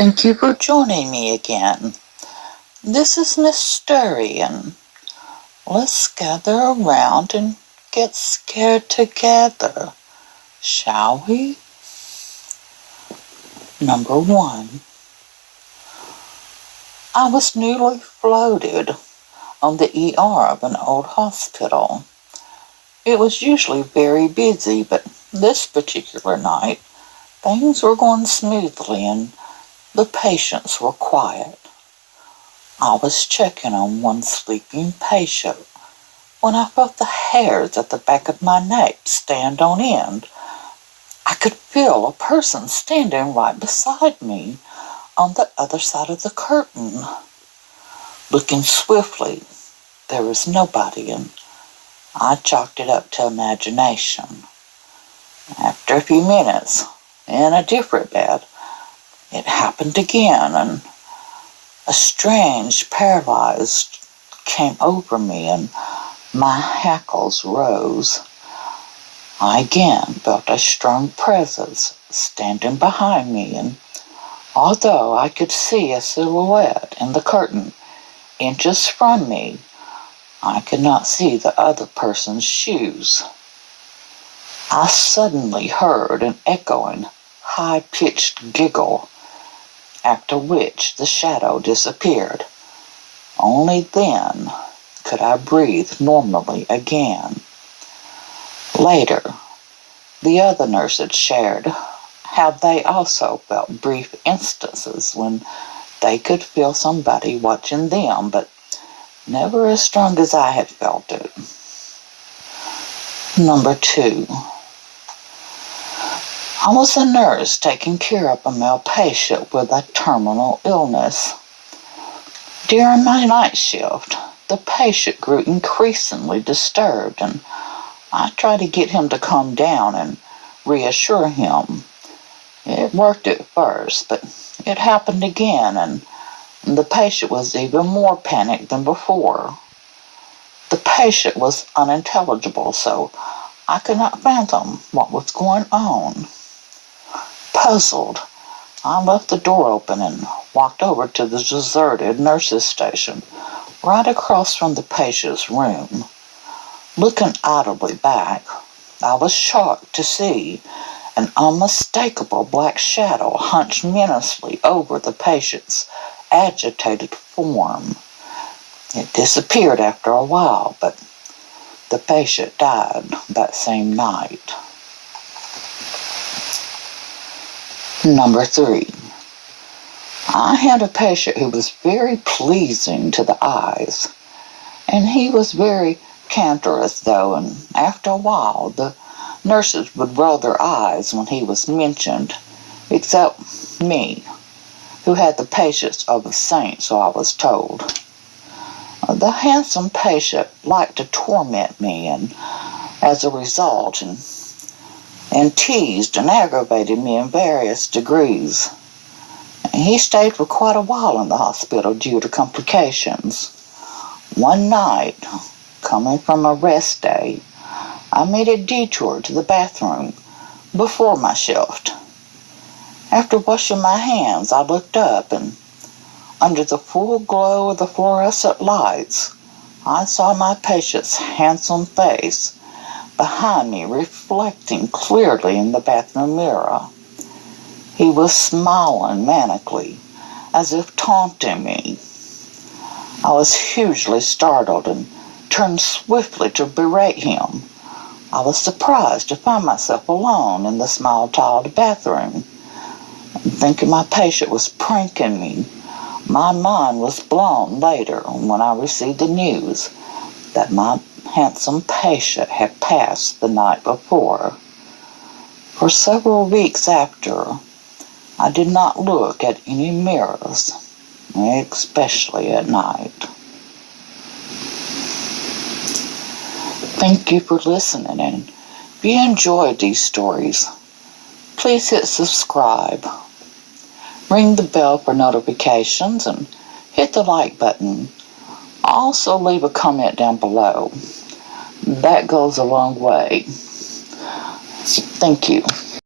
Thank you for joining me again. This is Miss Sturry, and let's gather around and get scared together, shall we? Number 1. I was newly floated on the ER of an old hospital. It was usually very busy, but this particular night, things were going smoothly and the patients were quiet. I was checking on one sleeping patient when I felt the hairs at the back of my neck stand on end. I could feel a person standing right beside me on the other side of the curtain. Looking swiftly, there was nobody, and I chalked it up to imagination. After a few minutes, in a different bed, it happened again, and a strange paralyzed came over me, and my hackles rose. I again felt a strong presence standing behind me, and although I could see a silhouette in the curtain inches from me, I could not see the other person's shoes. I suddenly heard an echoing, high-pitched giggle, after which the shadow disappeared. Only then could I breathe normally again. Later, the other nurses shared how they also felt brief instances when they could feel somebody watching them, but never as strong as I had felt it. Number 2. I was a nurse taking care of a male patient with a terminal illness. During my night shift, the patient grew increasingly disturbed, and I tried to get him to calm down and reassure him. It worked at first, but it happened again, and the patient was even more panicked than before. The patient was unintelligible, so I could not fathom what was going on. Puzzled, I left the door open and walked over to the deserted nurses' station right across from the patient's room. Looking audibly back, I was shocked to see an unmistakable black shadow hunched menacingly over the patient's agitated form. It disappeared after a while, but the patient died that same night. Number 3. I had a patient who was very pleasing to the eyes, and he was very cantankerous though, and after a while the nurses would roll their eyes when he was mentioned, except me, who had the patience of a saint, so I was told. The handsome patient liked to torment me, and as a result, and teased and aggravated me in various degrees. He stayed for quite a while in the hospital due to complications. One night, coming from a rest day, I made a detour to the bathroom before my shift. After washing my hands, I looked up, and under the full glow of the fluorescent lights, I saw my patient's handsome face behind me reflecting clearly in the bathroom mirror. He was smiling manically, as if taunting me. I was hugely startled and turned swiftly to berate him. I was surprised to find myself alone in the small-tiled bathroom. Thinking my patient was pranking me, my mind was blown later when I received the news that my handsome patient had passed the night before. For several weeks after, I did not look at any mirrors, especially at night. Thank you for listening, and if you enjoyed these stories, please hit subscribe, ring the bell for notifications, and hit the like button. Also leave a comment down below. That goes a long way. Thank you.